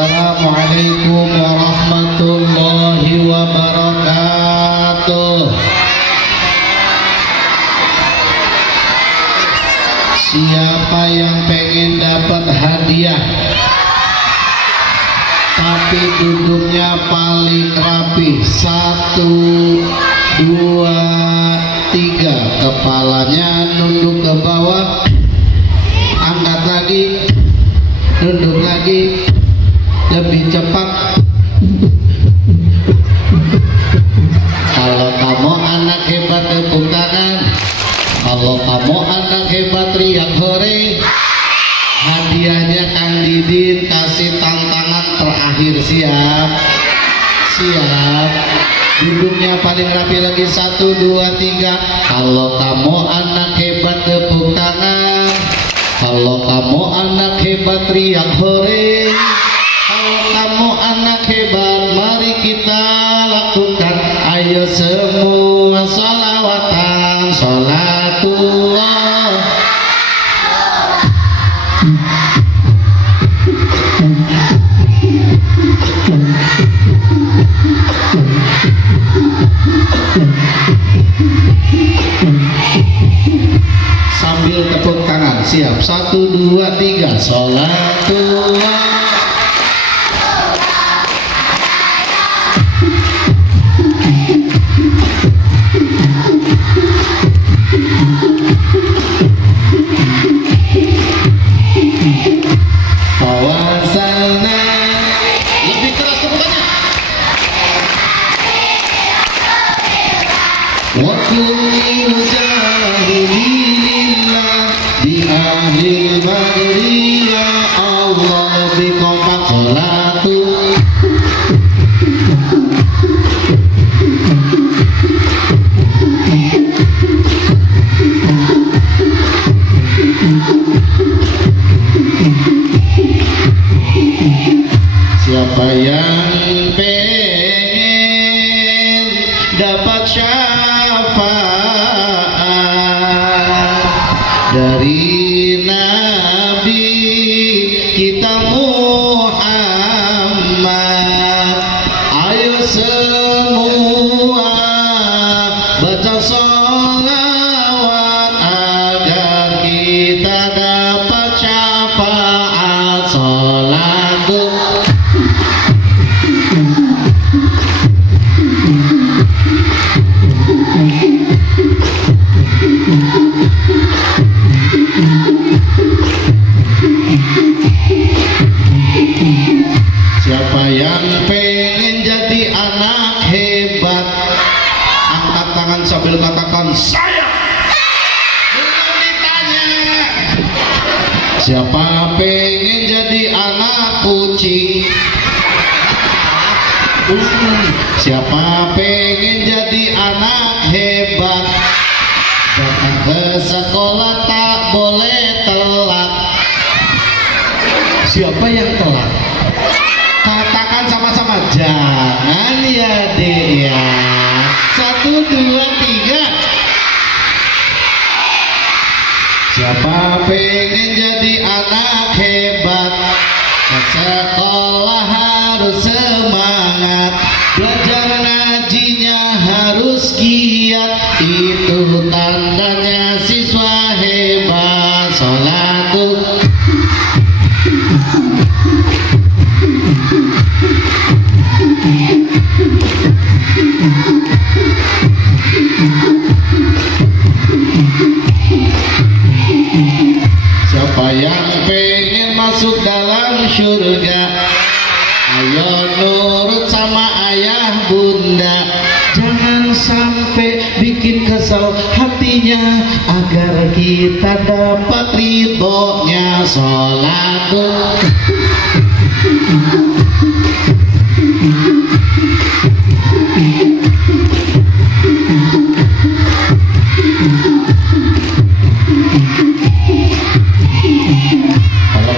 Assalamualaikum warahmatullahi wabarakatuh. Siapa yang pengen dapat hadiah tapi duduknya paling rapi, 1, 2, 3, kepalanya nunduk ke bawah, angkat lagi, nunduk lagi, lebih cepat. Kalau kamu anak hebat tepuk tangan, kalau kamu anak hebat teriak hore. Hadiahnya Kang Didin kasih tantangan terakhir. Siap? Siap. Duduknya paling rapi lagi, 1, 2, 3. Kalau kamu anak hebat tepuk tangan, kalau kamu anak hebat teriak hore. Kalau kamu anak hebat mari kita lakukan. Ayo semua sholawatan, sholatullah. Sambil tepuk tangan. Siap? 1, 2, 3. Sholatullah. Tawasalna. Lebih keras tepukannya. Wa kullu jahilillah di akhir maghrib ya Allah biqomat sholatu. Siapa yang pengen dapat syafaat dari Nabi kita Muhammad, ayo semua baca sholawat agar kita dapat syafaat. Sholatul Siapa yang pengen jadi anak hebat, angkat tangan sambil katakan saya. Belum ditanya. Siapa pengen jadi anak kucing? Siapa pengen jadi anak hebat? Datang ke sekolah tak boleh telat. Siapa yang telat? Katakan sama-sama, jangan ya dek ya. 1, 2, 3. Siapa pengen jadi anak hebat? Ke sekolah harus semangat, belajar ngajinya harus giat. Itu tandanya siswa hebat. Sholatul Siapa yang pengen masuk dalam surga, ayo nurut sama ayah bunda. Jangan sampai bikin kesal hatinya, agar kita dapat ridhonya. Sholatul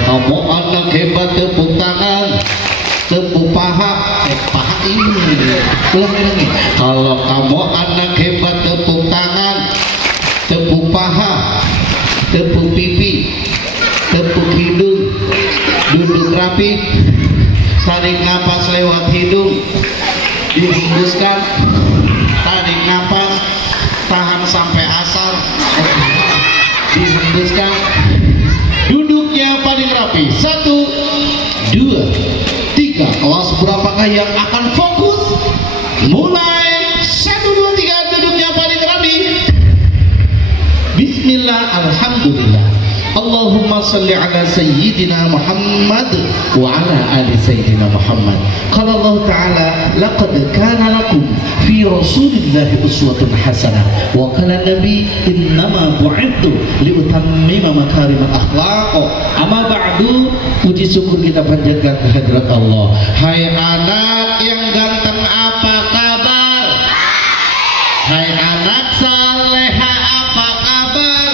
kamu anak hebat tepuk tangan, tepuk paha, paha ini. Ulangi. Kalau kamu anak hebat tepuk tangan, tepuk paha, tepuk pipi, tepuk hidung, duduk rapi, tarik napas lewat hidung, dihembuskan, tarik napas, tahan sampai asar, dihembuskan. Duduknya paling rapi. 1, 2, 3. Kelas berapakah yang akan fokus? Mulai. 1, 2, 3. Duduknya paling rapi. Bismillah, alhamdulillah. Allahumma salli ala sayyidina Muhammad wa ala ali sayyidina Muhammad. Qala Allah ta'ala, laqad kana lakum fi rasulillahi uswatun hasanah. Wa qala nabi, innama bu'ithu liutammima makarimal akhlaq. Amma ba'du, puji syukur kita panjatkan kehadirat Allah. Hai anak yang ganteng, apa kabar? Hai anak saleha, apa kabar?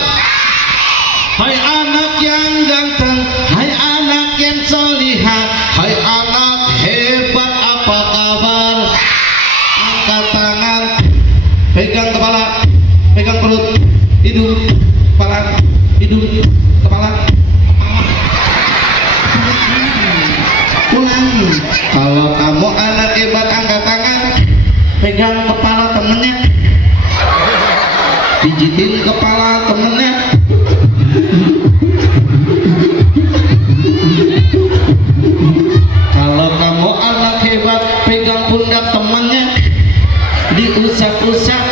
Hai anak yang ganteng, hai anak yang solihah, hai anak hebat, apa kabar? Angkat tangan, pegang kepala, pegang perut, hidung, kepala, hidung, kepala. Ulangi. Kalau kamu anak hebat, angkat tangan, pegang kepala temennya, pijitin kepala temennya. Kalau kamu anak hebat, pegang pundak temannya, diusap-usap,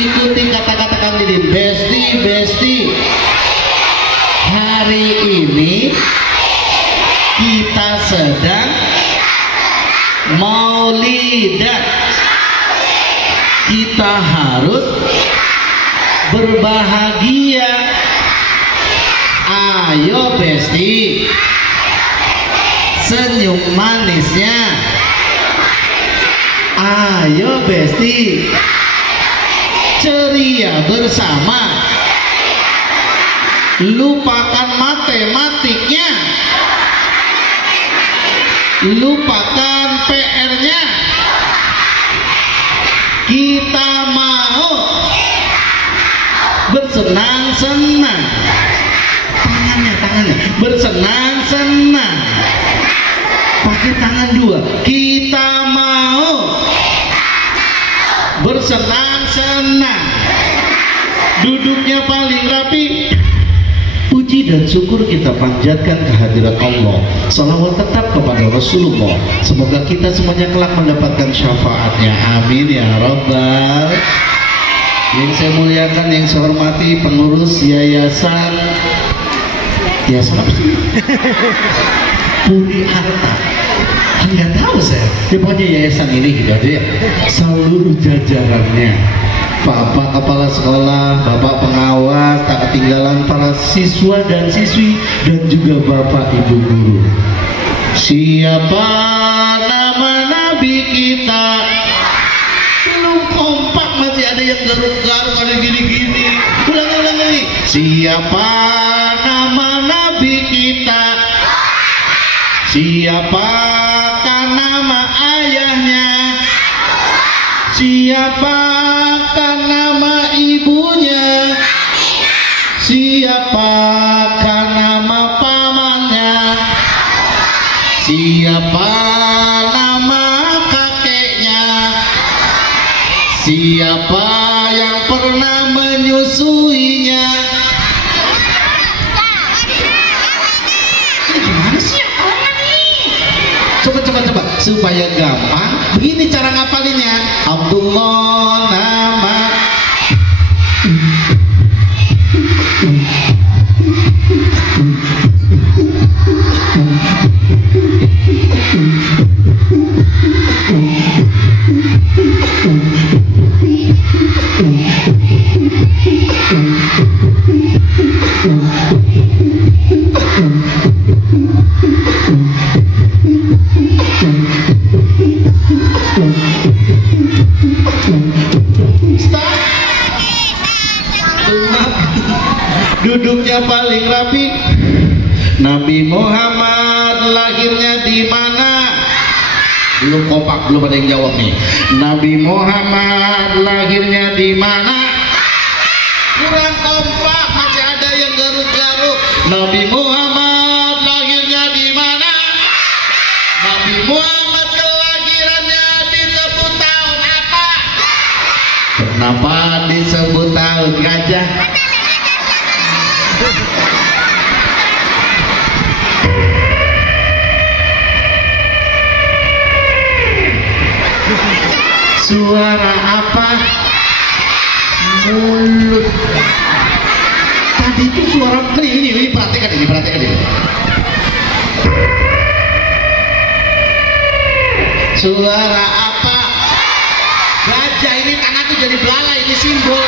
ikuti kata-kata kami. Besti, besti, hari ini kita sedang maulidan, kita harus berbahagia. Ayo besti, senyum manisnya. Ayo besti, ceria bersama. Lupakan matematiknya, lupakan PR-nya. Kita mau bersenang-senang. Tangannya bersenang-senang. Pakai tangan dua. Kita mau bersenang-senang. Duduknya paling rapi. Puji dan syukur kita panjatkan kehadirat Allah. Salawat tetap kepada Rasulullah. Semoga kita semuanya kelak mendapatkan syafaatnya. Amin ya Rabbal. Yang saya muliakan, yang saya hormati pengurus yayasan apa sih? Puri Harta. Enggak tahu saya. Dia punya yayasan ini gitu aja ya. Seluruh jajarannya, Bapak Kepala Sekolah, Bapak Pengawas, tak ketinggalan para siswa dan siswi, dan juga Bapak Ibu Guru. Siapa nama Nabi kita? Belum kompak, masih ada yang garuk-garuk, ada gini-gini. Ulang lagi. Siapa nama Nabi kita? Siapakah nama ayahnya? Siapakah nama ibunya? Siapakah nama pamannya? Siapa nama kakeknya? Siapa yang pernah menyusuinya? Gimana sih ya orang nih? Coba supaya gampang. Begini cara ngapalinnya. Abdullah nama. Duduknya paling rapi. Nabi Muhammad lahirnya di mana? Belum kompak, belum ada yang jawab nih. Nabi Muhammad lahirnya di mana? Kurang kompak, masih ada yang garuk-garuk. Nabi Muhammad lahirnya di mana? Nabi Muhammad kelahirannya disebut tahun apa? Kenapa disebut tahun gajah? Suara apa? Mulut. Tadi itu suara ini perhatikan ini. Suara apa? Gajah. Ini tangan tuh jadi belalai. Ini simbol.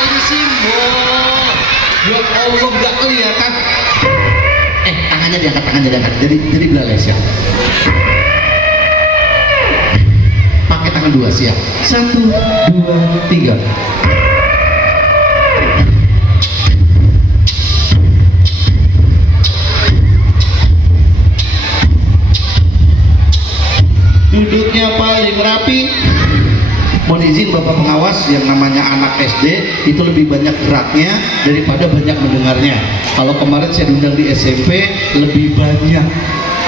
Ya Allah, nggak kelihatan. Tangannya diangkat. Jadi belalai siap. Pakai tangan dua siap. 1, 2, 3. Duduknya paling rapi. Mohon izin Bapak pengawas, yang namanya anak SD itu lebih banyak geraknya daripada banyak mendengarnya. Kalau kemarin saya diundang di SMP, lebih banyak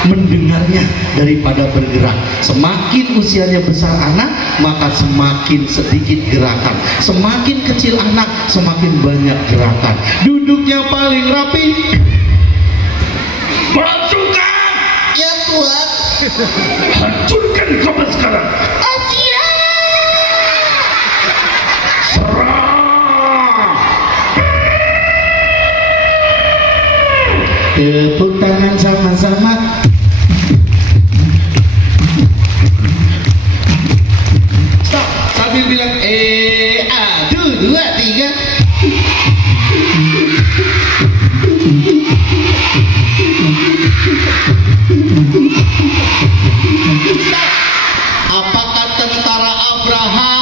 mendengarnya daripada bergerak. Semakin usianya besar anak, maka semakin sedikit gerakan. Semakin kecil anak, semakin banyak gerakan. Duduknya paling rapi. Pasukan! Ya Tuhan. Hancurkan kamu sekarang. Asia. Serang. Tepuk tangan sama-sama. Stop. Sambil bilang 1, 2, 3. Apakah tentara Abraha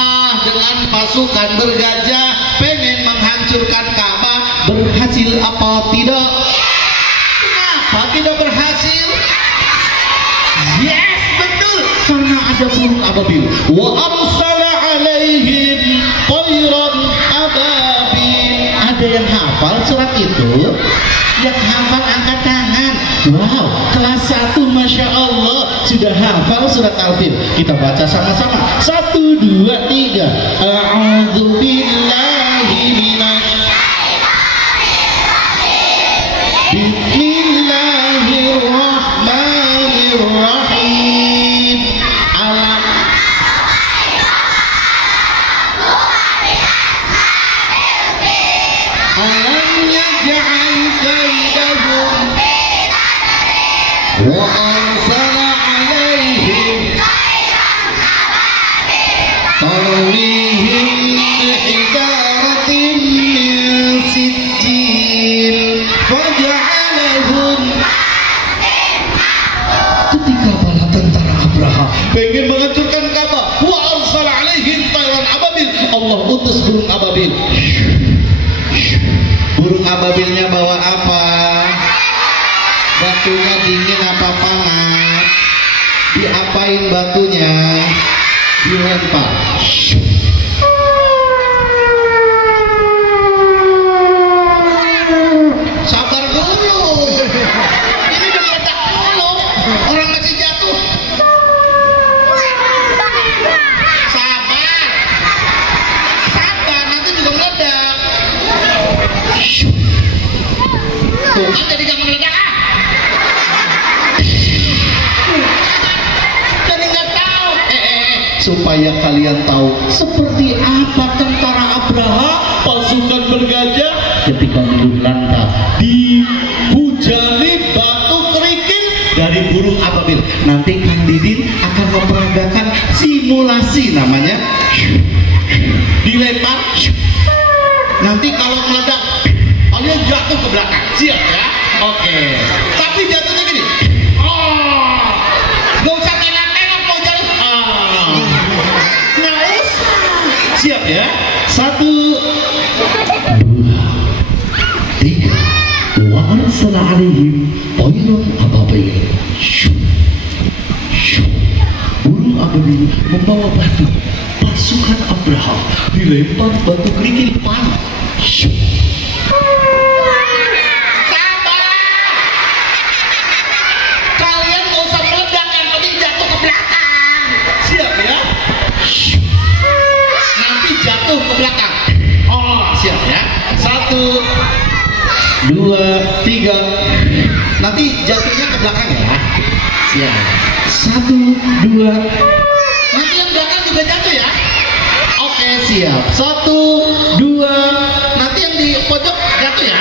dengan pasukan bergajah pengen menghancurkan Ka'bah berhasil apa tidak? Kenapa tidak berhasil? Yes, betul, karena ada burung ababil. Wa arsala alaihim tayran ababil. Ada yang hafal surat itu? Yang hafal angkat tangan. Wow, kelas 1 Masya Allah sudah hafal surat Al-Fil. Kita baca sama-sama. 1, 2, 3. A'udzu billahi minasy Bismillahirrahmanirrahim. Alam yaj'al kaidahum wa arsala alaihim tarmihim bihijaratin min sijil faja'alahum. Ketika para tentara Abraha pengen menghancurkan Ka'bah, wa arsala alaihim tayran ababil, Allah utus burung ababil. Burung ababilnya bawa apa? Batunya dingin apa panas? Diapain batunya? Dilempar. Sabar dulu. Ini udah meledak dulu. Orang masih jatuh. Sabar, nanti juga meledak. Tuh kan jadi gak meledak ah. Jadi gak tahu. Supaya kalian tahu seperti apa tentara Abraha pasukan bergajah ketika melanda dihujani batu kerikil dari burung ababil. Nanti Kang Didin akan memperagakan simulasi namanya. Dilempar. Nanti kalau meledak kalian jatuh ke belakang, siap ya? Oke. Tapi jatuhnya gini. Gak usah tengok-tengok mau jatuh. Nggak usah. Siap ya? 1, 2, 3. Wa arsala alaihim tayran ababil. Burung ababil membawa batu. Pasukan Abraha dilempar batu kerikil panas. 2, 3. Nanti jatuhnya ke belakang ya. Siap. 1, 2. Nanti yang belakang juga jatuh ya. Oke, siap. 1, 2. Nanti yang di pojok jatuh ya.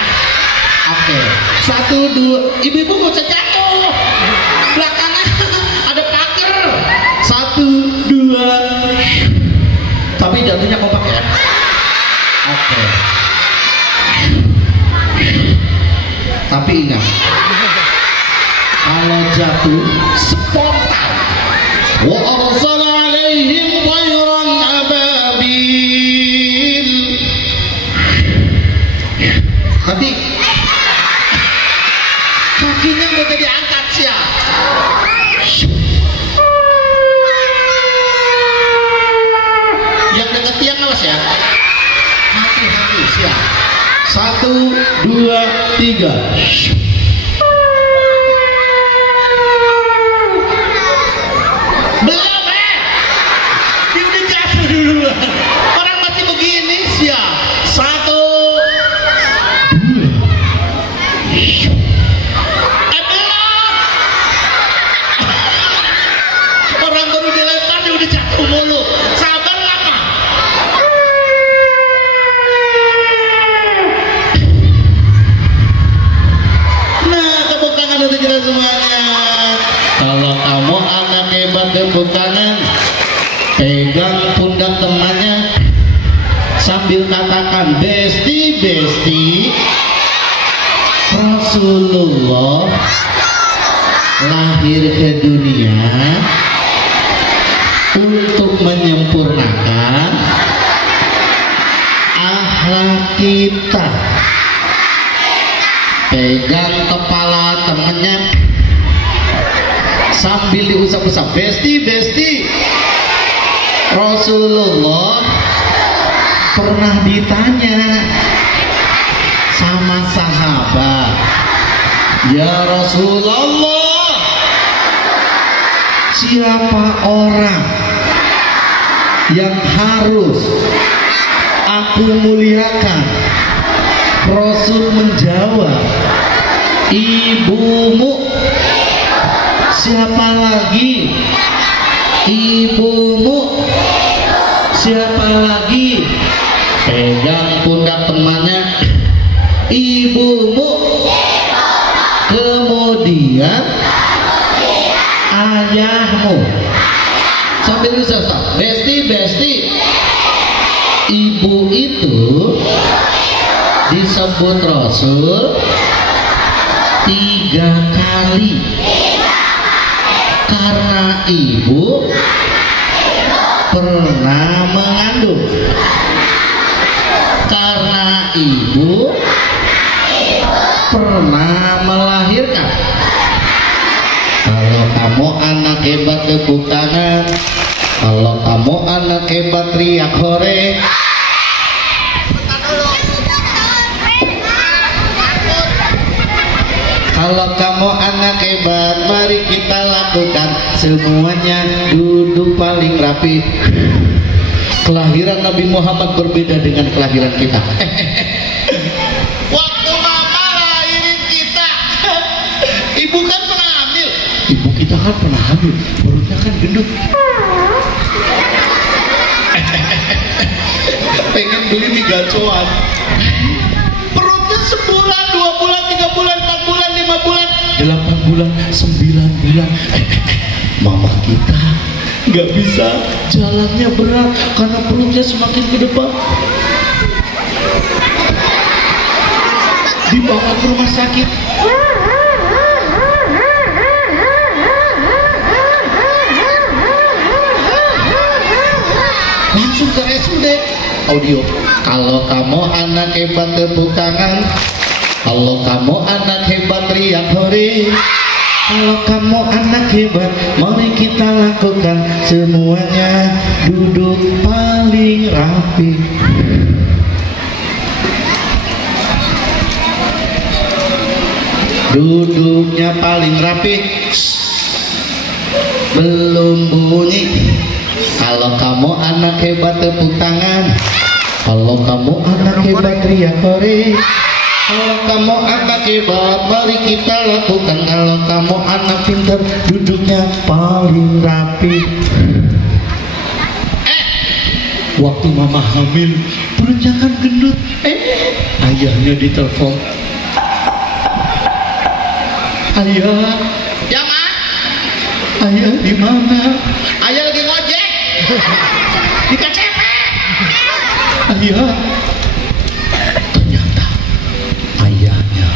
Oke. 1, 2. Ibu-ibu nggak usah jatuh. Belakangnya ada pagar. 1, 2. Tapi jatuhnya kompak ya. Oke. Tapi ingat, kalau jatuh spontan. Wa arsala alaihim tayran ababil. Nanti kakinya mau jadi angkat siap. Yang dekat tiang awas ya. Hati-hati siap. 1, 2, 3. Belum dia udah jatuh duluan. Orang masih begini siap. 1, 2. Orang baru dilempar dia udah jatuh mulu. Sabar lama. Untuk kita semuanya. Kalau kamu anak hebat, tepuk tangan, pegang pundak temannya sambil katakan besti besti. Rasulullah lahir ke dunia untuk menyempurnakan akhlak kita. Pegang kepala temennya sambil diusap-usap, besti besti. Rasulullah pernah ditanya sama sahabat, ya Rasulullah, siapa orang yang harus aku muliakan? Rasul menjawab, ibumu. Siapa lagi? Ibumu. Siapa lagi? Pegang pundak temannya, ibumu. Kemudian ayahmu. Sambil bisa besti besti. Ibu itu disebut Rasul 3 kali karena ibu pernah mengandung, karena ibu pernah melahirkan. Kalau kamu anak hebat tepuk tangan, kalau kamu anak hebat teriak hore. Kalau kamu anak hebat, mari kita lakukan semuanya. Duduk paling rapi. Kelahiran Nabi Muhammad berbeda dengan kelahiran kita. Waktu mama lahirin kita, ibu kan pernah hamil. Ibu kita kan pernah hamil, perutnya kan gendut. Pengen beli mie gacoan. Perutnya sebulan, 2 bulan, 3 bulan, 4 bulan, 5 bulan, 8 bulan, 9 bulan. Mama kita nggak bisa, jalannya berat karena perutnya semakin ke depan. Dibawa ke rumah sakit. Langsung ke RSUD. Audio. Kalau kamu anak hebat tepuk tangan. Kalau kamu anak hebat teriak hore. Kalau kamu anak hebat, mari kita lakukan semuanya. Duduk paling rapi. Duduknya paling rapi. Belum bunyi. Kalau kamu anak hebat tepuk tangan. Kalau kamu anak hebat teriak hore. Kalau kamu anak hebat, mari kita lakukan. Kalau kamu anak pintar, duduknya paling rapi. Waktu mama hamil, berenjakan gendut. Ayahnya ditelepon. Ayah. Ya, Ma. Ayah di mana? Ayah lagi ngojek. Di KCP. Ayah. Ternyata ayahnya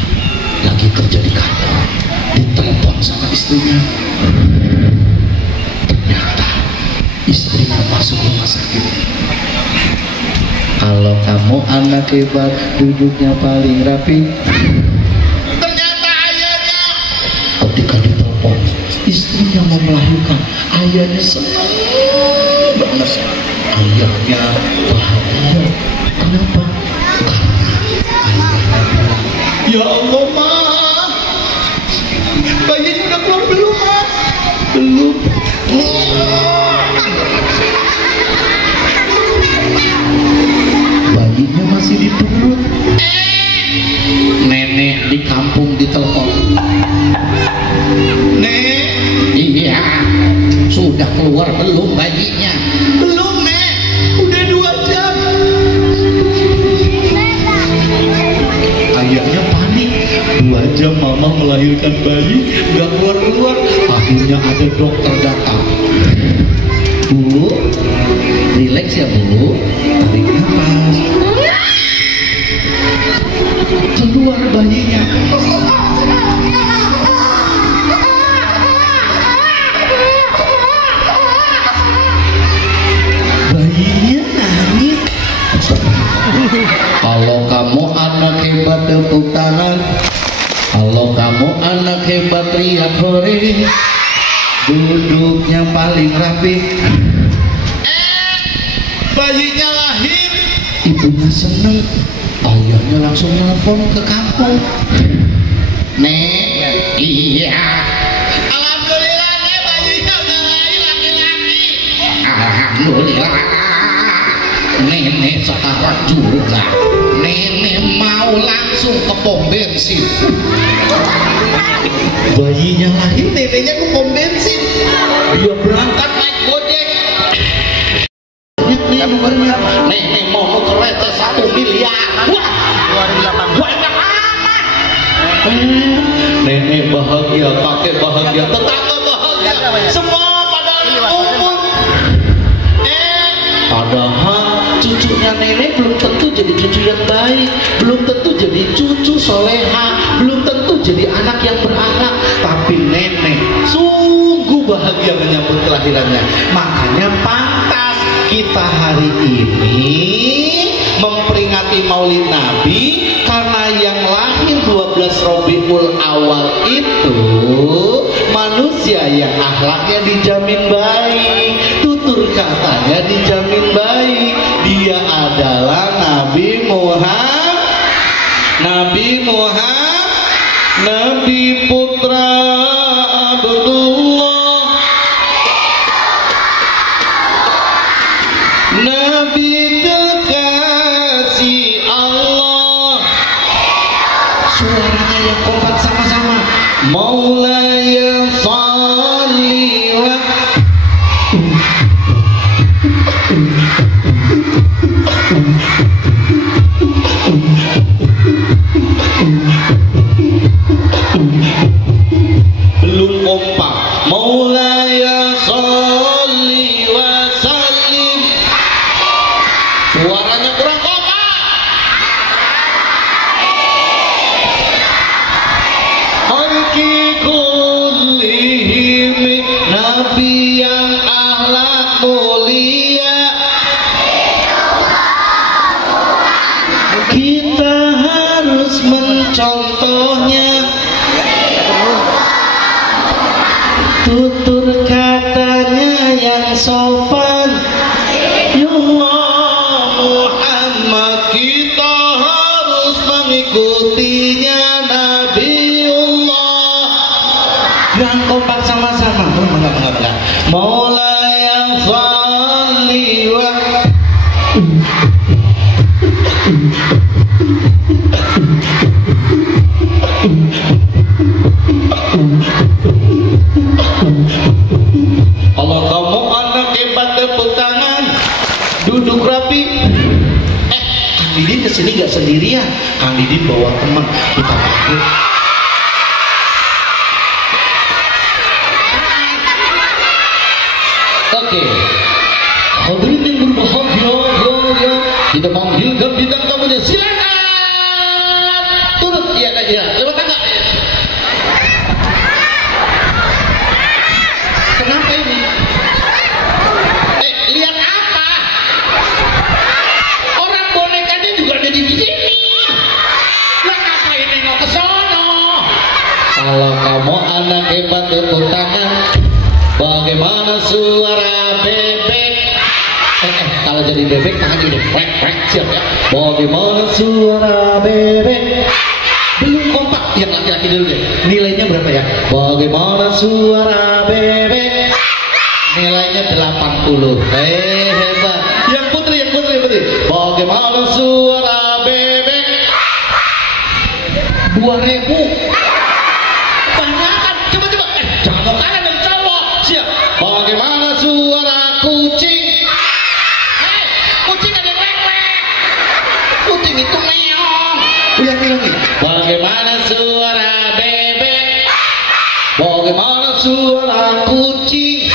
lagi kerja di kantor. Ditelepon sama istrinya. Ternyata istrinya masuk rumah sakit. Kalau kamu anak hebat, duduknya paling rapi. Ternyata ayahnya ketika ditelepon istrinya mau melahirkan, ayahnya senang banget. Ayahnya bahagia. Kenapa? Karena ayahnya bilang, ya Allah, Ma, bayinya udah keluar belum, Ma? Belum. Bayinya masih di perut. Nenek di kampung ditelepon. Nek, iya, sudah keluar belum bayinya? Belum, Nek, udah 2 jam. Ayahnya panik. 2 jam mama melahirkan bayi, gak keluar-keluar. Akhirnya ada dokter datang. Bu, rileks ya Bu, tarik nafas. Keluar bayinya. Bayinya nangis. Kalau kamu anak hebat, tepuk tangan. Kalau kamu anak hebat, teriak hore. Duduknya paling rapi. Bayinya lahir. Ibunya seneng. Ayahnya langsung nelfon ke kampung. Nek, iya. Alhamdulillah, Nek, bayinya udah lahir laki-laki. Alhamdulillah. Nenek sekarang juga. Nenek mau langsung ke pom bensin. Bayinya lahir, neneknya ke pom bensin. Dia berangkat naik gojek. Nenek mau nuker receh 1 miliar. Wah, banyak amat. Nenek bahagia, kakek bahagia, tetangga bahagia, semua pada kumpul. Padahal cucunya nenek belum tentu jadi cucu yang baik, belum tentu jadi cucu soleha, belum tentu jadi anak yang berakhlak. Tapi nenek sungguh bahagia menyambut kelahirannya. Makanya pantas kita hari ini memperingati Maulid Nabi, karena yang lahir 12 Rabiul Awal itu manusia yang akhlaknya dijamin baik, tutur katanya dijamin baik. Dia adalah Nabi Muhammad, Nabi putra Abdullah, Nabi kekasih Allah. Suaranya yang kompak sama-sama. Maulaya sholli wa belum kompak. Maulaya sholli wa sallim. Suaranya kurang kompak. Halki kullihim, Nabi yang akhlak mulia. Kita harus mencontohnya. Tutur katanya yang sopan. Ya Allah Muhammad, kita harus mengikutinya. Nabiullah. Yang kompak sama-sama. Enggak. Maulaya sholli wa Didin kesini gak sendirian, Kang Didin bawa teman. Kita panggil. Oke, hadirin yang berbahagia, ya, kita panggilkan bintang tamunya. Silakan turun. Iya, lewat tangga. Kenapa ini? Lihat apa? Orang bonekanya juga ada di sini. Lah ngapain nengok ke sono? Kalau kamu anak hebat tepuk tangan. Bagaimana suara bebek? Kalau jadi bebek tangan gini, prek siap ya. Bagaimana suara bebek? Belum kompak, yang laki-laki dulu deh. Nilainya berapa ya? Bagaimana suara bebek? Nilainya 80. Hebat. Yang putri. Bagaimana suara bebek? 2000. Banyakan. Coba. Jangan mau kalah dan cowok. Siap. Bagaimana suara kucing? Kucing ada yang lewat. Kucing itu meong. Ulangi. Bagaimana suara bebek? Bagaimana suara kucing?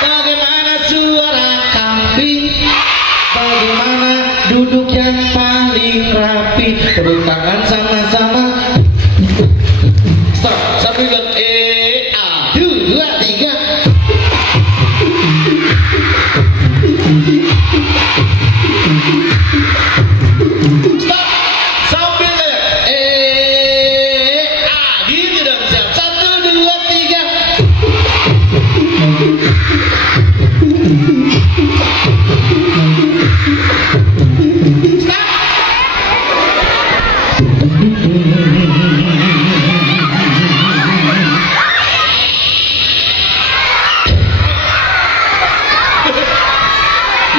Bagaimana suara kambing? Bagaimana duduk yang paling rapi? Tepuk tangan sama-sama. Stop. Sampai bilang 1, 2, 3. Stop. Sambil gitu dong. Siap. 1, 2, 3.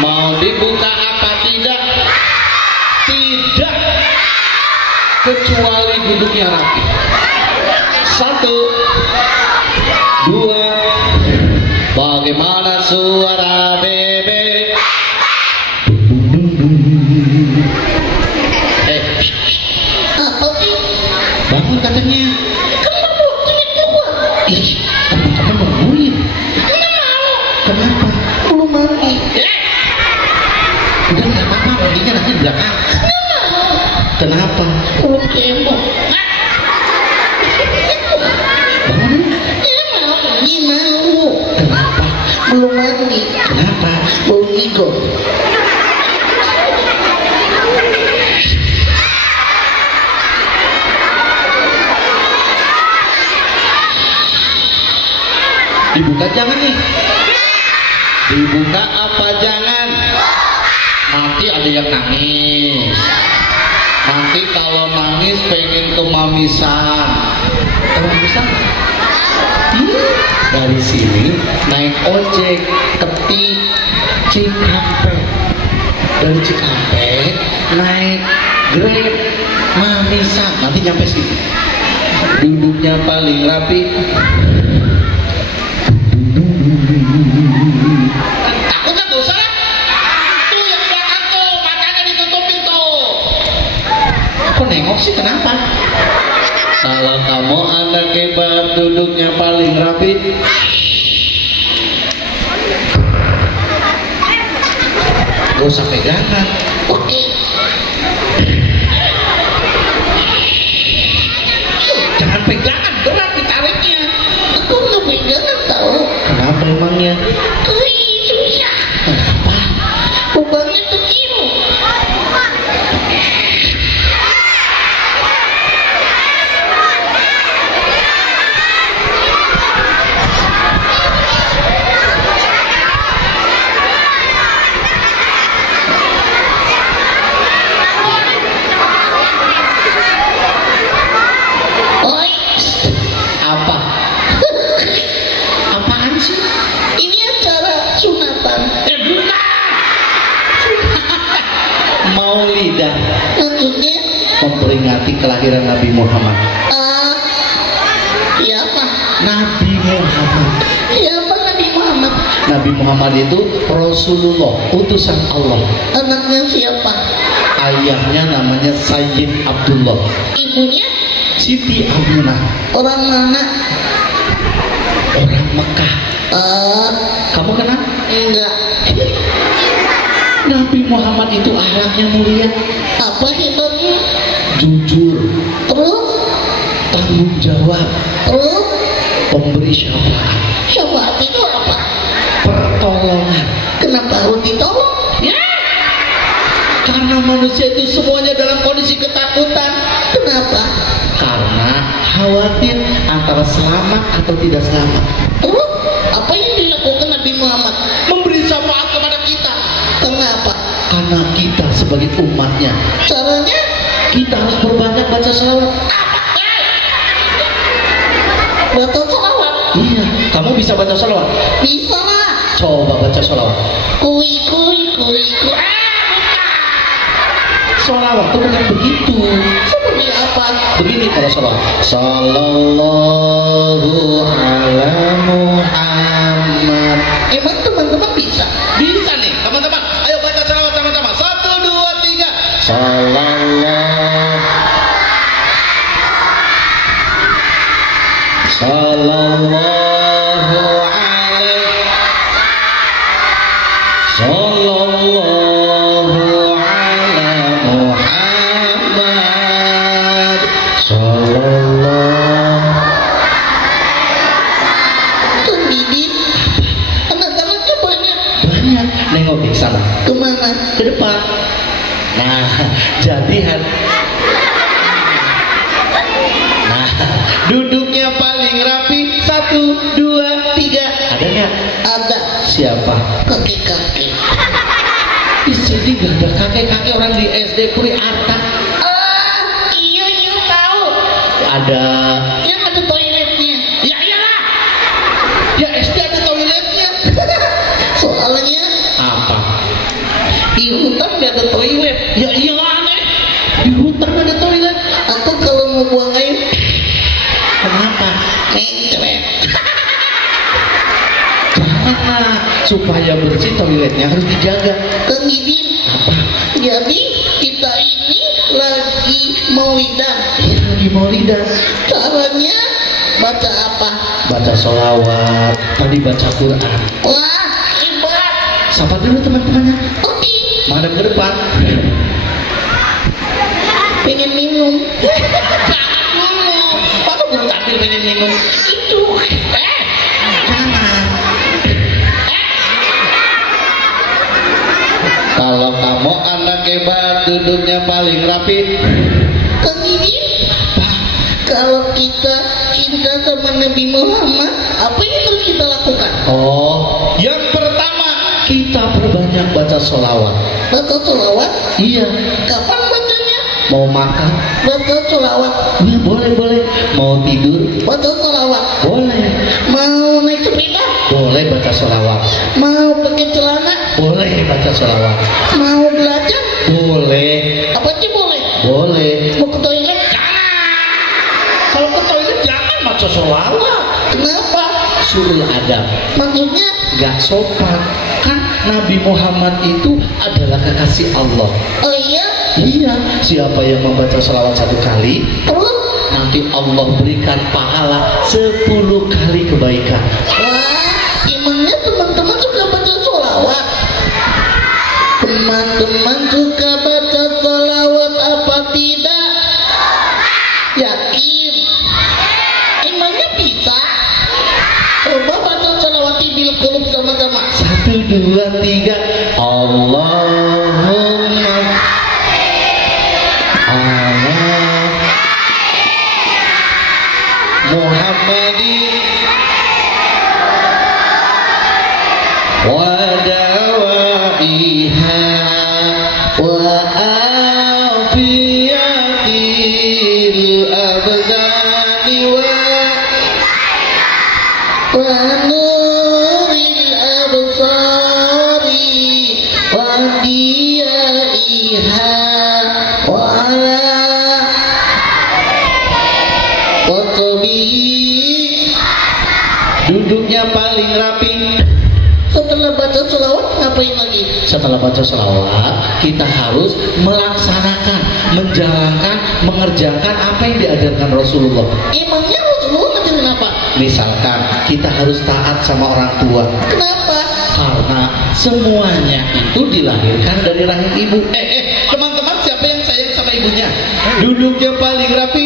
Mau dibuka apa tidak? Tidak, kecuali duduknya rapi. 1, 2. Bagaimana suara bebek? Bangun katanya. Kenapa waktunya keluar? Kamu bangunin. Kenapa? Belum mandi. Udah nggak apa-apa, mandinya nanti di belakang. Kenapa? Belum cebok. Bangun. Mau. Kenapa? Belum mandi. Kenapa? Belum ngigo. Dibuka jangan nih. Dibuka apa jangan? Nanti ada yang nangis. Nanti kalau nangis pengen ke mamisan. Mamisan? Dari sini naik ojek ke Cikampek. Dari Cikampek naik Grab mamisan. Nanti nyampe sini. Duduknya paling rapi. Takutnya gak usah. Tuh yang belakang tuh, matanya ditutupin tuh. Aku nengok sih, kenapa? Kalau kamu anak hebat, duduknya paling rapi. Gak usah pegangan. Oke. Jangan pegangan, berat ditariknya. Aku gak pegangan tau. Kenapa emangnya? Susah. Kenapa? Lubangnya kecil. Apa? Apaan sih? Ini acara sunatan. Bukan. Maulidah. Maksudnya? Memperingati kelahiran Nabi Muhammad. Siapa? Nabi Muhammad. Siapa Nabi Muhammad? Nabi Muhammad itu Rasulullah, utusan Allah. Anaknya siapa? Ayahnya namanya Sayyid Abdullah. Ibunya Siti Aminah. orang mana? Orang Mekah. Kamu kenal? Enggak. Nabi Muhammad itu akhlaknya mulia. Apa hebatnya? Jujur, Terus? tanggung jawab, Terus? pemberi syafaat, Syafaat itu apa? pertolongan. Kenapa harus ditolong? Ya, karena manusia itu semuanya dalam kondisi ketakutan. Kenapa? Karena khawatir antara selamat atau tidak selamat. Terus? Apa yang dilakukan Nabi Muhammad? Memberi syafaat kepada kita. Kenapa? Karena kita sebagai umatnya, Caranya? kita harus berbanyak baca salawat. Baca salawat? Iya, kamu bisa baca salawat? Bisa lah. Coba baca salawat. Kui kui kui kui. Salawat itu bukan begitu. Seperti apa? Begini kalau salawat. Sallallahu ala Muhammad. Emang teman-teman bisa? Bisa nih, teman-teman. Ayo baca salawat sama-sama. 1, 2, 3. Sallallahu alaihi. Sallallahu ala Muhammad. Sallallahu. Kan Didin, anak-anaknya banyak. Banyak. Nengok ke sana. Kemana? Ke depan. Nah, jadi nah, duduknya paling rapi. 1, 2, 3. Ada nggak? Ada. Siapa? Kakek-kakek. Di sini gak ada kakek-kakek orang di SD Puri Arta. Iya tahu. Ada. Yang ada toiletnya. Ya iyalah. Ya SD ada toiletnya. Soalnya Apa? di hutan gak ada toilet. Ya iyalah aneh. Di hutan ada toilet. Atau kalau mau buang air, Kenapa? mencret. Jangan, supaya bersih toiletnya harus dijaga. Kang Didin, Apa? jadi kita ini lagi maulidan. Iya lagi maulidan. Caranya baca apa? Baca sholawat. Tadi baca Quran. Wah, hebat. Sapa dulu teman-temannya. Oke, Madam ke depan. pengen minum. Masa belum tampil pengen minum? Itu. Jangan. Kalau kamu anak hebat, duduknya paling rapi. Kang Didin, kalau kita cinta sama Nabi Muhammad, apa yang harus kita lakukan? Oh, yang pertama kita perbanyak baca sholawat. Baca sholawat? Iya. Kapan bacanya? Mau makan? Baca sholawat. Ya, boleh. Mau tidur? Baca sholawat. Boleh. Mau naik sepeda? Boleh baca sholawat. Mau pakai celana? Boleh baca sholawat. Mau belajar? Boleh. Apa sih boleh? Boleh. Mau ke toilet? Kalau ke toilet jangan baca sholawat. Kenapa? Suruh adab. Maksudnya? Gak sopan. Kan Nabi Muhammad itu adalah kekasih Allah. Oh iya? Iya. Siapa yang membaca sholawat 1 kali, Terus? nanti Allah berikan pahala 10 kali kebaikan. Wah, emangnya teman-teman suka baca sholawat? Teman-teman suka baca sholawat apa tidak? Yakin? Emangnya bisa? Coba baca sholawat di bil qulub sama-sama. 1, 2, 3. Allahumma ala Muhammadin wa dawaiha wa afiyatil abdani Wa nuril absari wa diyaiha wa ala qatbihi. duduknya paling rapi. Setelah baca sholawat ngapain lagi? setelah baca sholawat kita harus melaksanakan, menjalankan, mengerjakan apa yang diajarkan Rasulullah. Emangnya Rasulullah ngajarin apa? Misalkan kita harus taat sama orang tua. Kenapa? Karena semuanya itu dilahirkan dari rahim ibu. Teman-teman, siapa yang sayang sama ibunya? Duduknya paling rapi.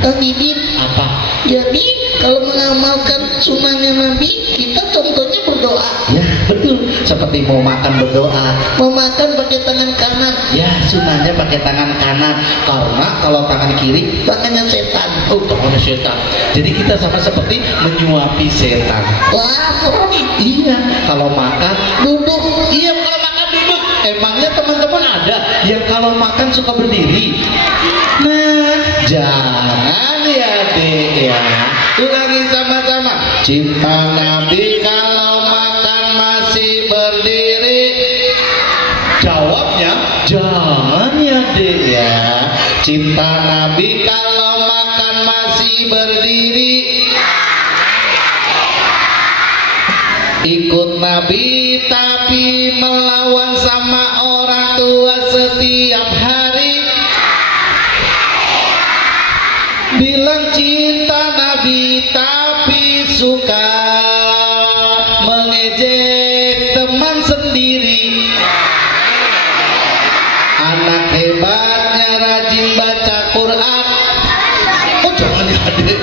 Didin, Apa? jadi kalau mengamalkan sunnahnya Nabi, kita contohnya berdoa. Ya betul, seperti mau makan berdoa. Mau makan pakai tangan kanan, Ya sunnahnya pakai tangan kanan. Karena kalau tangan kiri, tangannya setan. oh tangannya setan. Jadi kita sama seperti menyuapi setan. Wah, serem. Iya, kalau makan Duduk. iya, kalau makan duduk. Emangnya teman-teman ada yang kalau makan suka berdiri? Nah, jangan ya dek ya. Ulangi sama-sama. Cinta Nabi kalau makan masih berdiri. Jawabnya jangan ya dek ya. Cinta Nabi kalau makan masih berdiri. Ikut Nabi tapi melawan sama orang tua setiap hari. Bilang cinta Nabi tapi suka mengejek teman sendiri. Anak hebatnya rajin baca Quran. Oh jangan ya dek.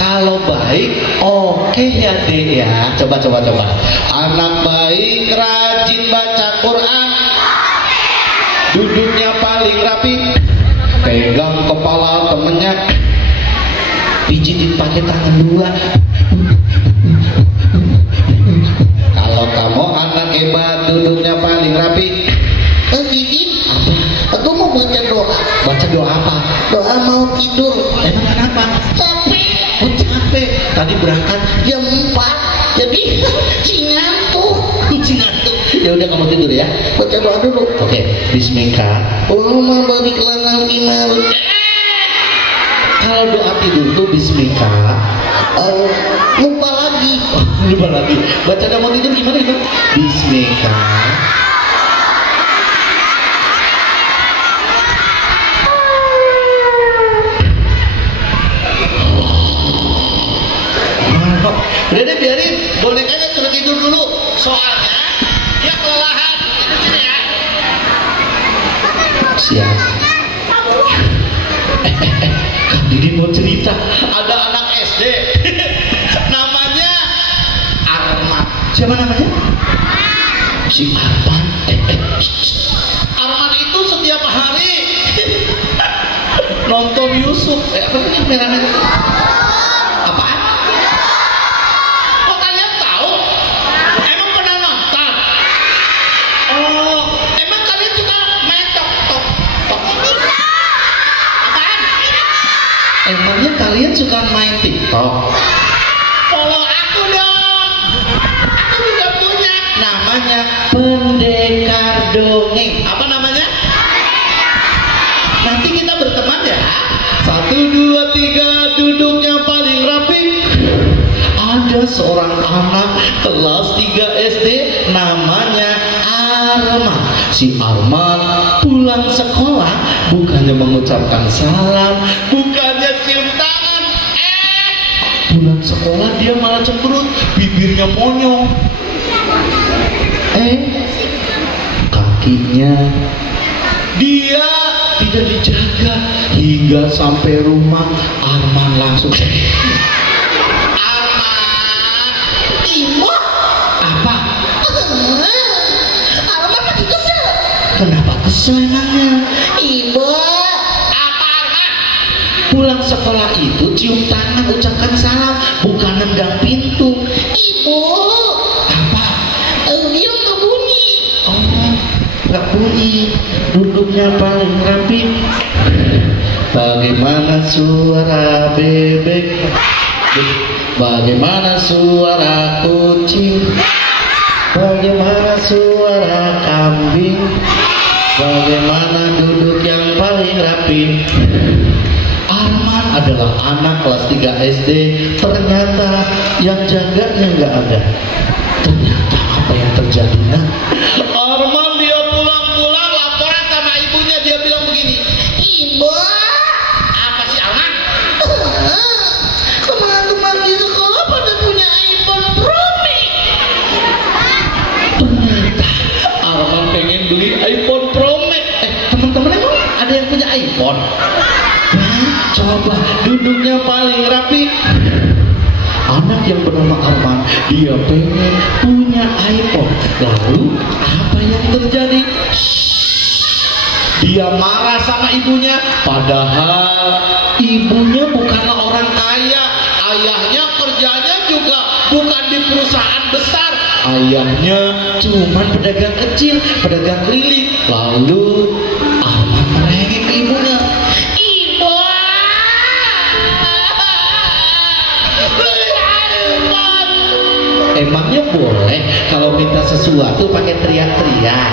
Kalau baik oke ya dek ya. Coba. Anak baik rajin baca Quran. Duduknya paling rapi. Pegang kepala temennya, pijitin pakai tangan dua. Kalau kamu anak hebat, duduknya paling rapi. Didin, aku mau baca doa. Baca doa apa? Doa mau tidur. Emang kenapa? Capek. Oh capek. Tadi berangkat Jam 4. Jadi ngantuk. ngantuk. Ya udah kamu tidur ya. Baca doa dulu. Oke, bismillah. Allahumma barik lana fima. Kalau doa tidur tuh bismillah. Lupa lagi. Lupa lagi. Baca doa mau tidur gimana itu? Bismillah. Udah deh biarin, bonekanya sudah tidur dulu. Soalnya dia kelelahan. Tidur sini ya. Siap. Kang Didi mau cerita. Ada anak SD. Namanya Arman. Siapa namanya? Si Arman. Arman itu setiap hari nonton Yusuf. Apa ini merah-merah? Apaan? Emangnya kalian suka main TikTok? Follow aku dong. Aku juga punya. Namanya Pendekar Dongeng. Apa namanya? Nanti kita berteman ya. 1, 2, 3 duduknya paling rapi. Ada seorang anak kelas 3 SD namanya Arman. Si Arman pulang sekolah bukannya mengucapkan salam, bukannya cium tangan. Pulang sekolah dia malah cemberut, bibirnya monyong. Kakinya dia tidak dijaga hingga sampai rumah. Arman langsung Kenapa kesel emangnya? Ibu. Apa? Pulang sekolah itu cium tangan, ucapkan salam, bukan nendang pintu. Ibu. Apa? Dia nggak bunyi. Oh, nggak bunyi. Duduknya paling rapi. Bagaimana suara bebek? Bagaimana suara kucing? Bagaimana suara kambing? Bagaimana duduk yang paling rapi? Arman adalah anak kelas 3 SD. Ternyata yang jaganya nggak ada. Ternyata apa yang terjadi? Nah, iPhone. Coba duduknya paling rapi. Anak yang bernama Arman, dia pengen punya iPhone. Lalu apa yang terjadi? Dia marah sama ibunya, padahal ibunya bukanlah orang kaya. Ayahnya kerjanya juga bukan di perusahaan besar. Ayahnya cuma pedagang kecil, pedagang keliling. Lalu Arman merengek ke ibunya. Ibu, beli iPhone. Emangnya boleh kalau minta sesuatu pakai teriak-teriak?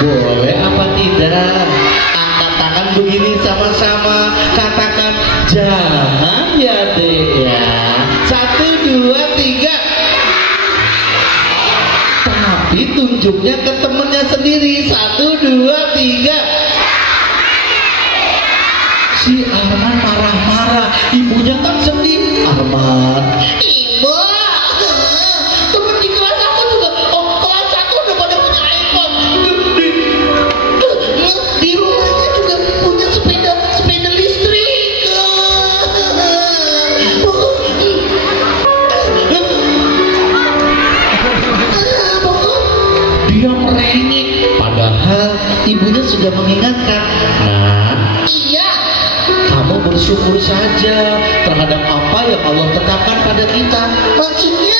Boleh apa tidak? Angkat tangan begini sama-sama, katakan jangan ya dek ya. 1, 2, 3. Tapi tunjuknya ke temennya sendiri. 1, 2, 3. Si Arman marah-marah, ibunya kan sedih. Arman, Ibu, temen di kelas aku juga, kelas aku udah pada punya iPhone. Di rumahnya juga punya sepeda listrik. dia merengek, padahal ibunya sudah mengingatkan. Nah, Iya, kamu bersyukur saja terhadap apa yang Allah tetapkan pada kita. maksudnya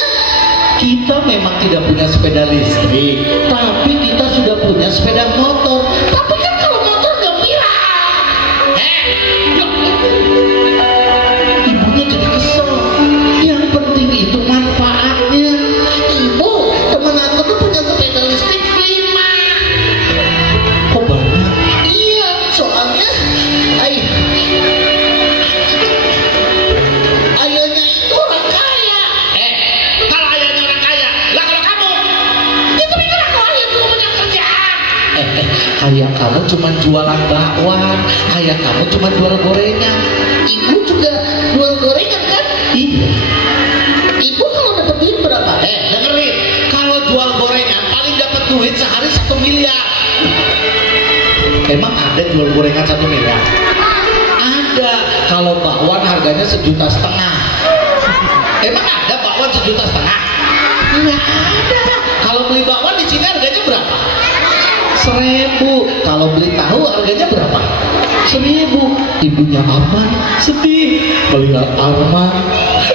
Kita memang tidak punya sepeda listrik, tapi kita sudah punya sepeda motor. tapi kan kalau motor gak viral. Ibunya jadi kesel. Yang penting itu manfaatnya. Ibu, temen aku tuh punya sepeda listrik 5. Kok banyak? Iya, soalnya ayahnya itu orang kaya. Kalau ayahnya orang kaya, lah kalau kamu? Itu pikir aku ayah belum punya kerjaan. Ayah kamu cuma jualan bakwan, ayah kamu cuma jual gorengan. Ibu juga jual gorengan kan? Iya. Ibu kalau dapat duit berapa? Dengerin, kalau jual gorengan paling dapat duit sehari 1 miliar. Emang ada jual gorengan 1 miliar? Ada. Kalau bakwan harganya 1,5 juta. Emang ada bakwan 1,5 juta? Nggak ada. Kalau beli bakwan di sini harganya berapa? 1.000. Kalau beli tahu harganya berapa? 1.000. Ibunya Arman sedih melihat Arman.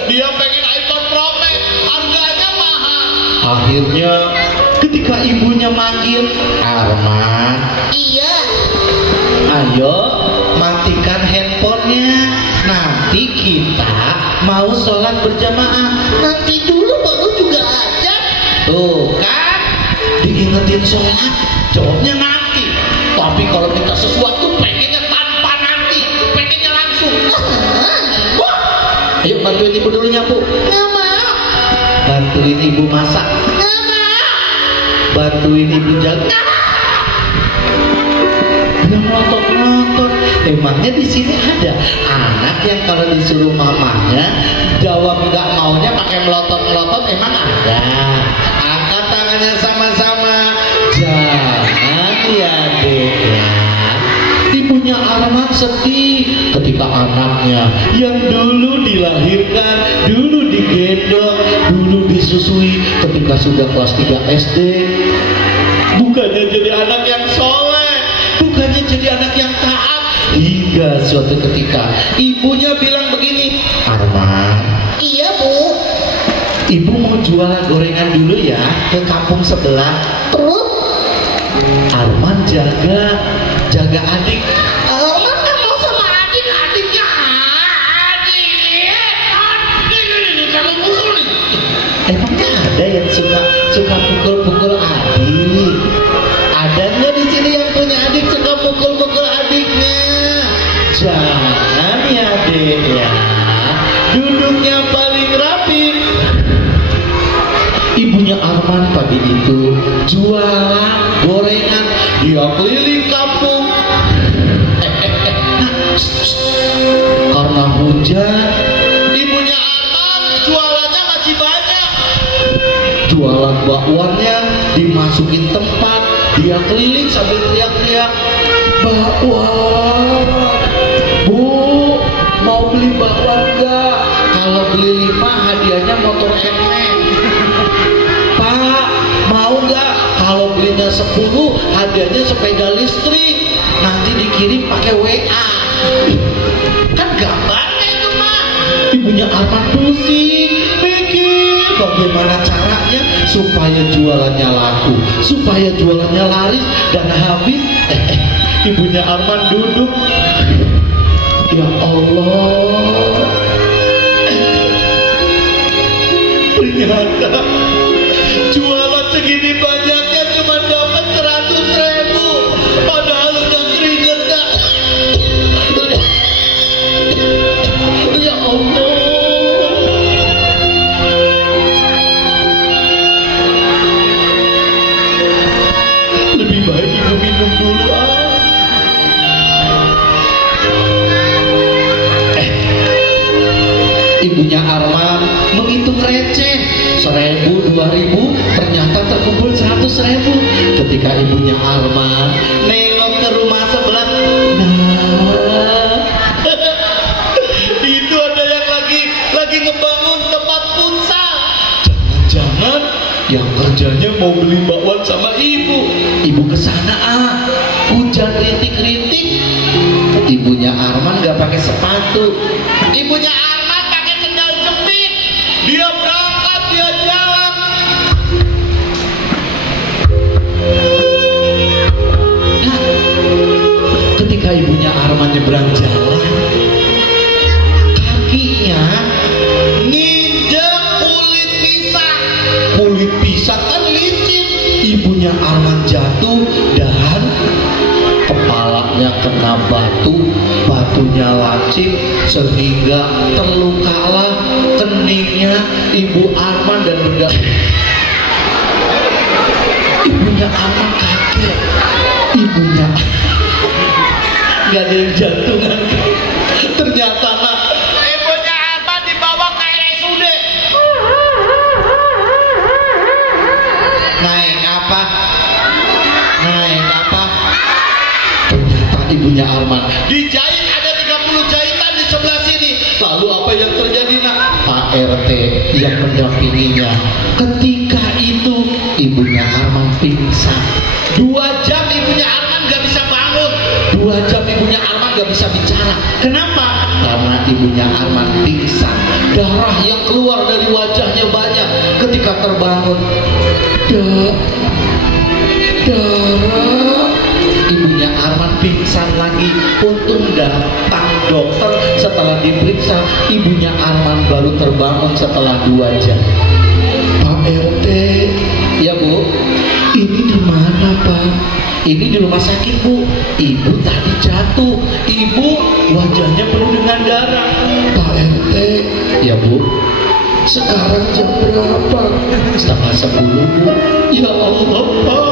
Dia pengen iPhone Pro Max, harganya mahal. Akhirnya ketika ibunya manggil, Arman, Iya. ayo matikan handphonenya. Nanti kita mau sholat berjamaah. Nanti dulu baru juga ada. Tuh kan, diingetin sholat, jawabnya nanti. Tapi kalau minta sesuatu pengennya tanpa nanti, pengennya langsung. Wah, ayo bantuin ibu dulu nyapu. Nggak mau. Bantuin ibu masak. Nggak mau. Bantuin ibu jaga. Dia ngotot-ngotot. Emangnya di sini ada anak yang kalau disuruh mamanya jawab nggak maunya pakai melotot-melotot? Emang ada? Angkat tangannya sama-sama. Jangan ya dek ya. Ibunya Arman sedih ketika anaknya yang dulu dilahirkan, dulu digendong, dulu disusui, ketika sudah kelas 3 SD bukannya jadi anak yang soleh, bukannya jadi anak yang taat. Hingga suatu ketika ibunya bilang begini, Arman, Iya, Bu. ibu mau jualan gorengan dulu ya ke kampung sebelah. Terus? Arman jaga adik. Alman nggak mau sama adiknya. Kami mukul nih. Emangnya ada yang suka pukul-pukul adik? Ada nggak di sini yang punya adik suka pukul-pukul adiknya? Jangan ya dek ya. Duduknya paling rapi. Ibunya Arman pagi itu jualan gorengan, dia keliling kampung. Karena hujan, ibunya Arman jualannya masih banyak. Jualan bakwannya dimasukin tempat, dia keliling sambil teriak-teriak, bakwan. Bu, mau beli bakwan nggak? Kalau beli 5 hadiahnya motor enek. Pak, mau nggak? Kalau belinya 10 hadiahnya sepeda listrik. Nanti dikirim pakai WA. Kan gambarnya itu mah. Ibunya Arman pusing, mikir bagaimana caranya supaya jualannya laku, supaya jualannya laris dan habis. Ibunya Arman duduk. Ya Allah, ternyata jualan segini banyaknya cuma dapat 100.000, padahal udah keringetan. Ya Allah, lebih baik ibu minum dulu. Ibunya Arman menghitung receh, 1.000, 2.000, ternyata terkumpul 100.000. Ketika ibunya Arman nengok ke rumah sebelah, nah, itu ada yang lagi ngebangun tempat futsal. Jangan-jangan yang kerjanya mau beli bakwan sama ibu. Ibu kesana hujan rintik-rintik. Ibunya Arman gak pakai sepatu. Ibunya Arman pakai sendal jepit. Dia berangkat, dia jalan. Nah, ketika ibunya Arman nyebrang jalan, kakinya nginjek kulit pisang. Kulit pisang kan licin. Ibunya Arman jatuh dan kepalanya kena batu, batunya lancip sehingga terlukalah keningnya ibu Arman dan benda. Ibunya Arman kaget, ibunya nggak ada yang jantungan. Ternyata ibunya Arman dibawa ke RSUD. Naik apa? Ibunya Arman dijahit, ada 30 jahitan di sebelah sini. Lalu apa yang terjadi nak? Pak RT yang mendampinginya. Ketika itu ibunya Arman pingsan. 2 jam ibunya Arman gak bisa bangun. 2 jam ibunya Arman gak bisa bicara. Kenapa? Karena ibunya Arman pingsan. Darah yang keluar dari wajahnya banyak. Ketika terbangun, darah. Ibunya Arman pingsan lagi. Untung datang dokter. Setelah diperiksa, ibunya Arman baru terbangun setelah 2 jam. Pak RT, ya Bu, ini di mana Pak? Ini di rumah sakit Bu. Ibu tadi jatuh. Ibu wajahnya penuh dengan darah. Pak RT, ya Bu, sekarang jam berapa? 9:30 Bu. Ya Allah Pak,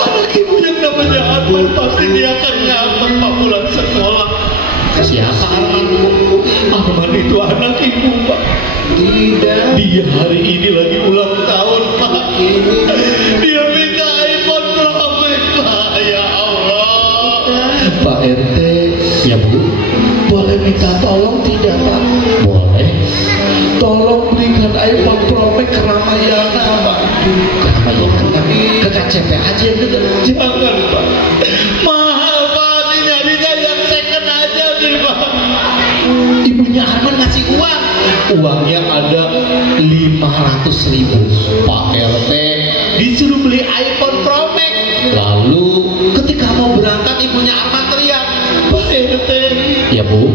anak ibu yang namanya Arman pasti dia akan ngambek Pak pulang sekolah. Siapa Arman? Arman itu anak ibu Pak. Tidak, dia hari ini lagi ulang tahun Pak. Dia minta iPhone Pro Max Pak. Ya Allah Pak RT, ya Bu, boleh minta tolong tidak Pak? Boleh. Tolong berikan iPhone Pro Max ke Ramayana Pak. Ramayana? Ke KCP aja yang dekat. Jangan Pak, mahal Pak, ini nyarinya yang second aja nih Pak. Ibunya Arman ngasih uang. Uangnya ada 500.000. Pak RT disuruh beli iPhone Pro Max. Lalu ketika mau berangkat ibunya Arman teriak, Pak RT, ya Bu,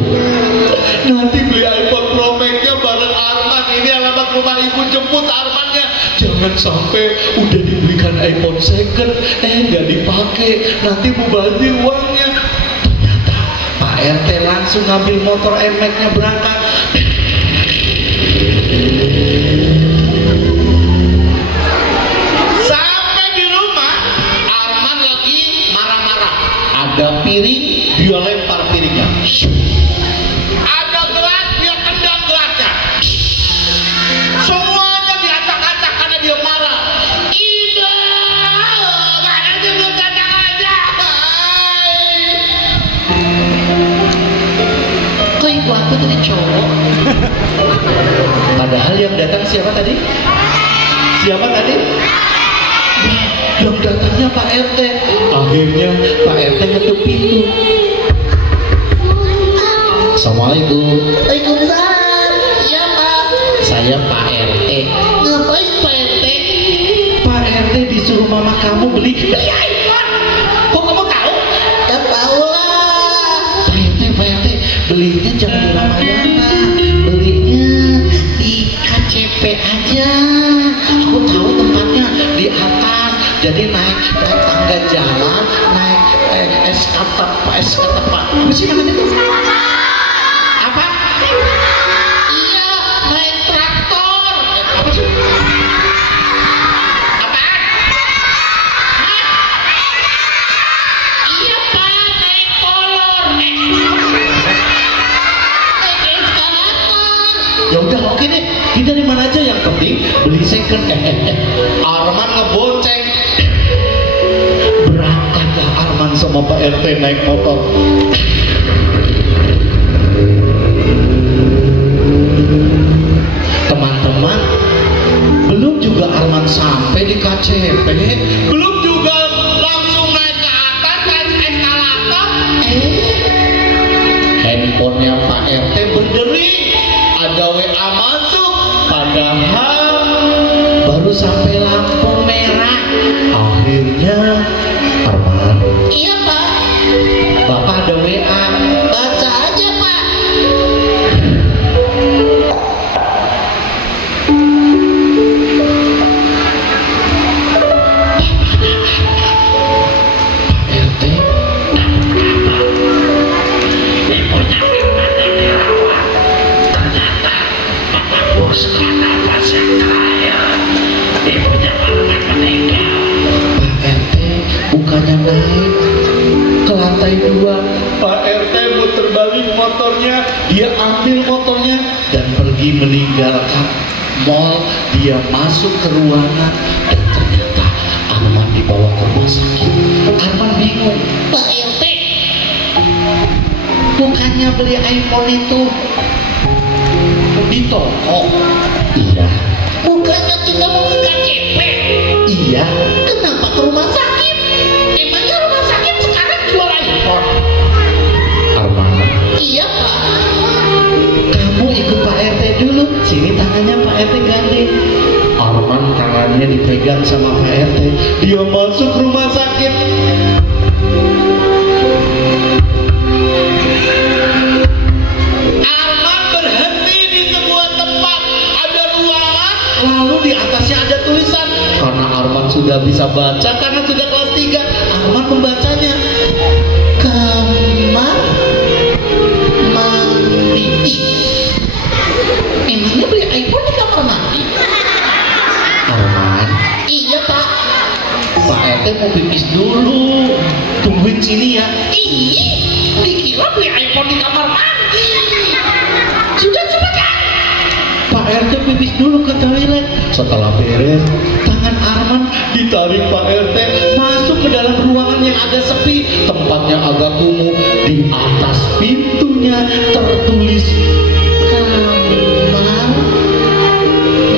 nanti beli iPhone Pro Max-nya bareng Arman. Ini alamat rumah ibu, jemput Armannya. Jangan sampai udah dibelikan iPhone second nggak dipakai, nanti mubazir uangnya. Ternyata Pak RT langsung ngambil motor MX-nya berangkat. Sampai di rumah Arman lagi marah-marah. Ada piring, dia lempar piringnya. Ada gelas, dia tendang gelasnya. Semuanya diacak-acak karena dia marah. Ida, mana dia belum tanda Padahal yang datang siapa tadi? Siapa tadi? Yang datangnya Pak RT. Akhirnya Pak RT ngetuk pintu. Assalamualaikum. Waalaikumsalam. Siapa? Saya Pak RT. Ngapain Pak RT? Pak RT disuruh mama kamu beli iPhone. Kok kamu tahu? Ya tahu lah. Pak RT, belinya jangan di Ramayana, belinya di KCP aja. Aku tahu tempatnya di atas. Jadi naik tangga jalan, naik eskatapa. Apa sih namanya itu? Apa? Iya, naik traktor. Apa sih? Apaan? Iya Pak, naik kolor. Naik eskalator. Ya udah oke deh, kita di mana aja yang penting beli second. Arman ngebonceng. Berangkatlah Arman sama Pak RT naik motor. Teman-teman, belum juga Arman sampai di KCP, belum juga langsung naik ke atas naik eskalator. Handphonenya Pak RT berdering, ada WA masuk, padahal baru sampai lampu merah. Akhirnya Arman, Iya Pak, Bapak ada WA. baca aja Pak. RT bos nafas yang terakhir, ibunya malah meninggal. Pak RT bukannya naik ke lantai 2, Pak RT muter balik motornya, dia ambil motornya dan pergi meninggalkan mall. Dia masuk ke ruangan dan ternyata Arman dibawa ke rumah sakit. Arman bingung. Pak RT, Bukannya beli iPhone itu di toko? Iya. bukannya kita mau ke KCP? Iya. Kenapa ke rumah sakit? Emangnya rumah sakit sekarang jual iPhone? Arman, Iya Pak. kamu ikut Pak RT dulu. Sini tangannya Pak RT gandeng. Arman tangannya dipegang sama Pak RT. Dia masuk rumah sakit. Arman berhenti di sebuah tempat. Ada ruangan, lalu di atasnya ada tulisan. Karena Arman sudah bisa baca, karena sudah kelas 3, Arman membacanya. Kamar mandi. Emangnya beli iPhone di kamar mandi? Arman, Iya Pak. Pak RT mau pipis dulu. Tungguin sini ya. Ih, dikira beli iPhone di kamar mandi. Sudah cepetan. Pak RT pipis dulu ke toilet. Setelah beres, tangan Arman ditarik Pak RT masuk ke dalam ruangan yang agak sepi. Tempatnya agak kumuh. Di atas pintunya tertulis Kamar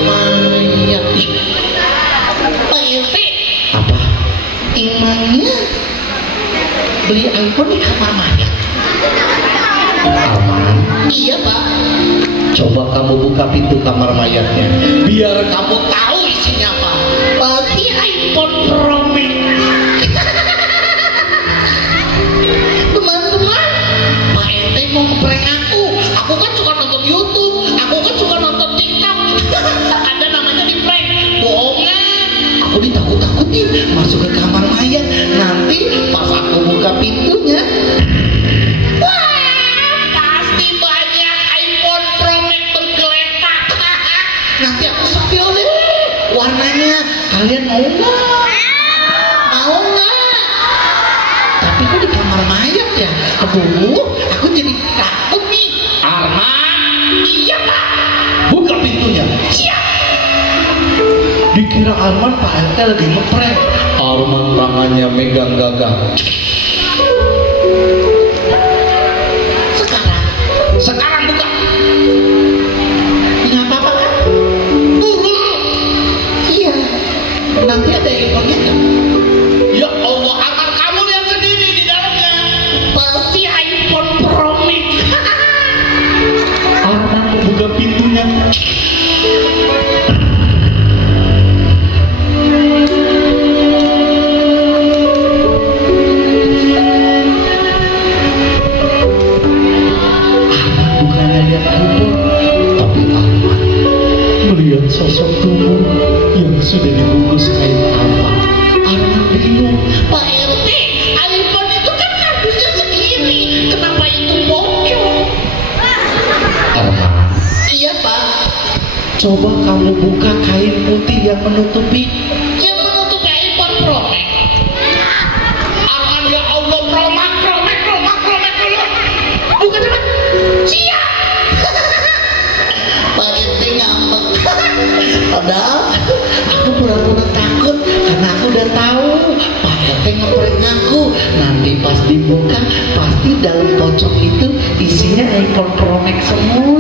mayat. Ih, Pak RT, apa? emangnya beli iPhone di kamar mayat? Arman, Iya Pak. coba kamu buka pintu kamar mayatnya, biar kamu tahu isinya apa. Pasti iPhone Pro Max. Teman-teman, Pak RT mau ngeprank aku. Aku kan suka nonton YouTube, aku kan suka nonton TikTok. Ada namanya di prank. Bohongan. Aku ditakut-takutin masuk ke kamar mayat. Nanti pas aku buka pintunya, Wah, pasti banyak iPhone Pro Max bergeletak. nanti aku spill deh warnanya. Kalian mau nggak? Mau nggak? Tapi kok di kamar mayat ya? Aduh, aku jadi takut nih. Arman, Iya Pak. buka pintunya. Siap. Dikira Arman Pak RT lagi ngeprank. Arman tangannya megang gagah. Sekarang buka. Nggak apa-apa kan? sesosok tubuh yang sudah dibungkus kain kafan. Arman bingung. Pak RT, iPhone itu kan kardusnya segini, kenapa itu bocor? Arman, Iya Pak, coba kamu buka kain putih yang menutupi. yang menutup iPhone Pro Max. Arman, ya Allah, Pro Max. Bukan cepat, siap. Pak RT ngambek. Padahal aku pura-pura takut karena aku udah tahu Pak RT ngeprank aku. Nanti pas dibuka pasti dalam pocong itu isinya iPhone Pro Max semua.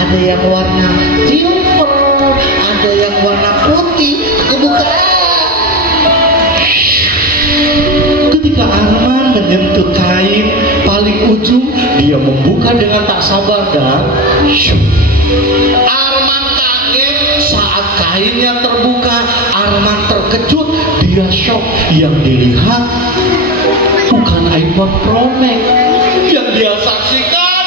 Ada yang warna silver, ada yang warna putih. Aku buka. Ketika Arman menyentuh kain paling ujung, dia membuka dengan tak sabar dan Arman kaget saat kainnya terbuka. Arman terkejut, dia shock. Yang dilihat bukan iPhone Pro Max. Yang dia saksikan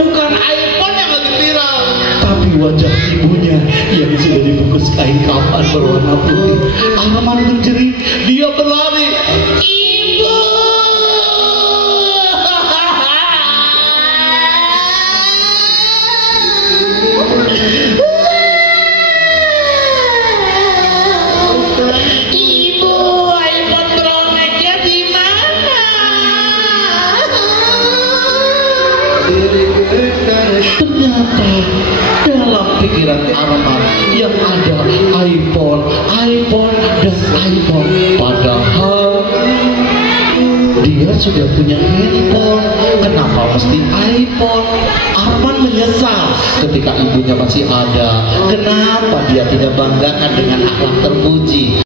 bukan iPhone yang lagi viral, tapi wajah ibunya yang sudah dibungkus kain kafan berwarna putih. Arman menjerit, dia berlari. Ibu. Ibu, iPhone Pro Max-nya di mana? Ternyata dalam pikiran Arman yang ada iPhone, dan iPhone. Padahal dia sudah punya handphone. Kenapa mesti iPhone? Arman menyesal ketika ibunya masih ada. Kenapa dia tidak banggakan dengan akhlak terpuji?